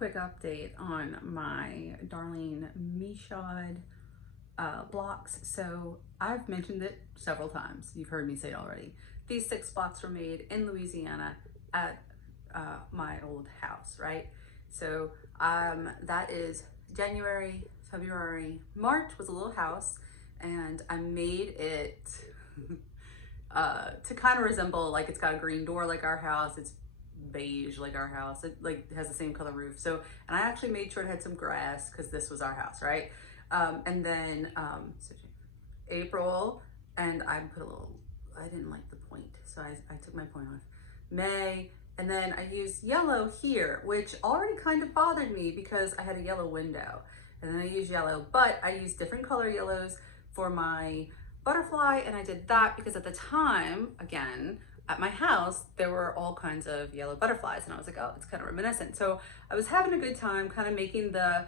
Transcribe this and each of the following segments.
quick update on my Darlene Michaud blocks. So I've mentioned it several times. You've heard me say it already. These 6 blocks were made in Louisiana at my old house, right? So that is January, February, March was a little house, and I made it to kind of resemble, like, it's got a green door like our house. It's beige like our house. It like has the same color roof. So, and I actually made sure it had some grass because this was our house, right? And then so April, and I put a little, I didn't like the point, so I took my point off. May, and then I used yellow here, which already kind of bothered me because I had a yellow window. And then I used yellow, but I used different color yellows for my butterfly, and I did that because at the time, again, at my house, there were all kinds of yellow butterflies, and I was like, oh, it's kind of reminiscent. So I was having a good time kind of making the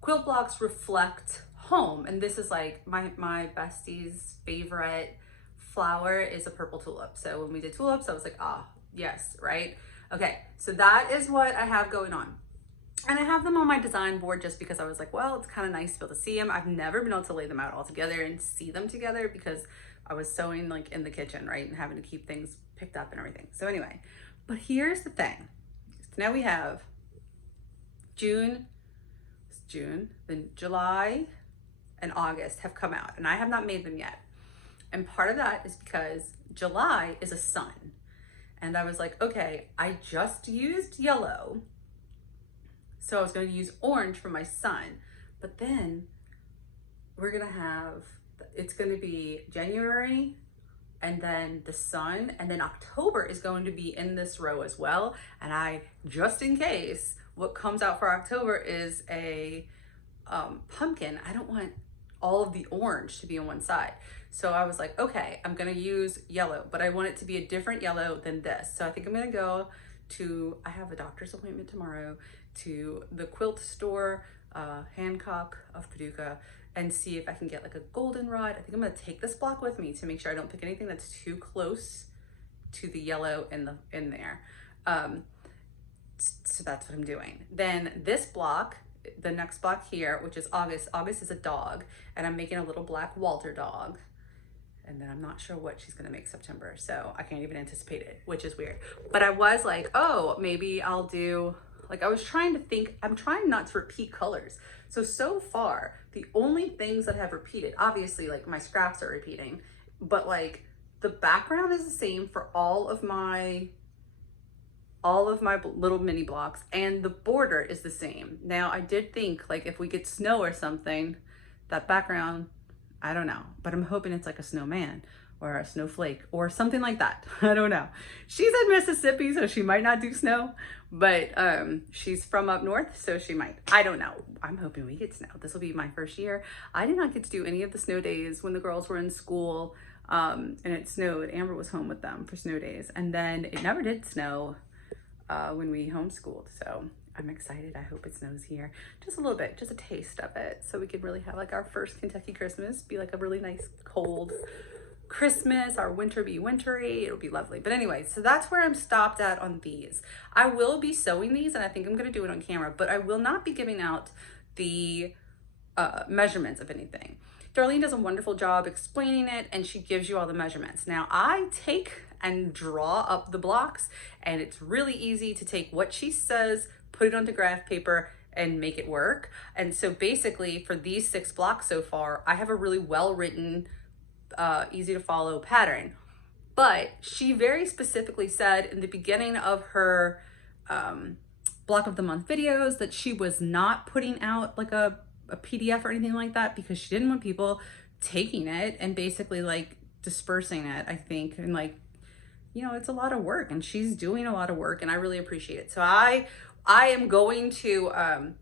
quilt blocks reflect home. And this is like my bestie's favorite flower is a purple tulip. So when we did tulips, I was like, ah, yes, right? Okay, so that is what I have going on. And I have them on my design board just because I was like, well, it's kind of nice to be able to see them. I've never been able to lay them out all together and see them together because I was sewing like in the kitchen, right? And having to keep things picked up and everything. So anyway, but here's the thing. So now we have June, then July and August have come out, and I have not made them yet. And part of that is because July is a sun. And I was like, okay, I just used yellow, so I was going to use orange for my sun, but then we're going to have, it's going to be January and then the sun, and then October is going to be in this row as well. And I, just in case, what comes out for October is a pumpkin. I don't want all of the orange to be on one side. So I was like, okay, I'm going to use yellow, but I want it to be a different yellow than this. So I think I'm going to go to, I have a doctor's appointment tomorrow, to the quilt store, Hancock of Paducah, and see if I can get like a goldenrod. I think I'm gonna take this block with me to make sure I don't pick anything that's too close to the yellow in there. So that's what I'm doing. Then this block, the next block here, which is August. August is a dog, and I'm making a little black Walter dog. And then I'm not sure what she's gonna make September, so I can't even anticipate it, which is weird. But I was like, oh, maybe I'll do, like I was trying to think, I'm trying not to repeat colors. So far, the only things that have repeated, obviously like my scraps are repeating, but like the background is the same for all of my little mini blocks, and the border is the same. Now I did think like if we get snow or something, that background, I don't know, but I'm hoping it's like a snowman or a snowflake or something like that. I don't know. She's in Mississippi, so she might not do snow, but she's from up north, so she might. I don't know. I'm hoping we get snow. This will be my first year. I did not get to do any of the snow days when the girls were in school, and it snowed. Amber was home with them for snow days, and then it never did snow when we homeschooled, so I'm excited. I hope it snows here just a little bit, just a taste of it, so we could really have like our first Kentucky Christmas be like a really nice cold Christmas, our winter be wintry. It'll be lovely. But anyway, so that's where I'm stopped at on these. I will be sewing these, and I think I'm going to do it on camera, but I will not be giving out the measurements of anything. Darlene does a wonderful job explaining it, and she gives you all the measurements. Now I take and draw up the blocks, and it's really easy to take what she says, put it onto graph paper, and make it work. And so basically for these 6 blocks so far, I have a really well-written, easy to follow pattern. But she very specifically said in the beginning of her block of the month videos that she was not putting out like a PDF or anything like that because she didn't want people taking it and basically like dispersing it, I think, and like, you know, it's a lot of work, and she's doing a lot of work, and I really appreciate it. So I am going to I'm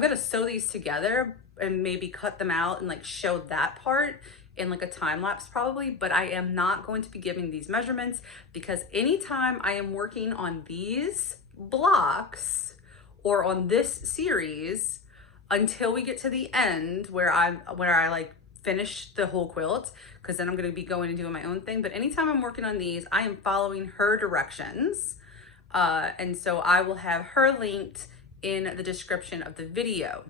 gonna sew these together and maybe cut them out and like show that part in like a time lapse probably, but I am not going to be giving these measurements because anytime I am working on these blocks or on this series until we get to the end where I like finish the whole quilt, because then I'm going to be going and doing my own thing. But anytime I'm working on these, I am following her directions. And so I will have her linked in the description of the video.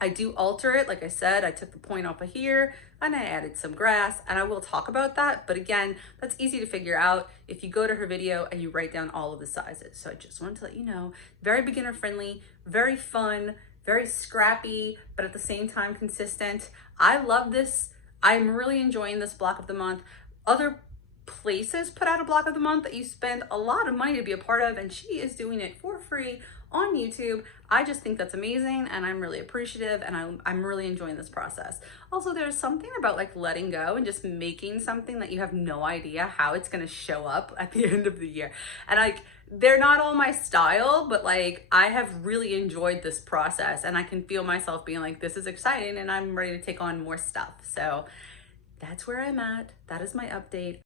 I do alter it. Like I said, I took the point off of here and I added some grass, and I will talk about that. But again, that's easy to figure out if you go to her video and you write down all of the sizes. So I just wanted to let you know, very beginner friendly, very fun, very scrappy, but at the same time consistent. I love this. I'm really enjoying this block of the month. Other places put out a block of the month that you spend a lot of money to be a part of, and she is doing it for free on YouTube. I just think that's amazing, and I'm really appreciative, and I'm really enjoying this process. Also, there's something about like letting go and just making something that you have no idea how it's gonna show up at the end of the year. And like, they're not all my style, but like I have really enjoyed this process, and I can feel myself being like, this is exciting and I'm ready to take on more stuff. So that's where I'm at. That is my update.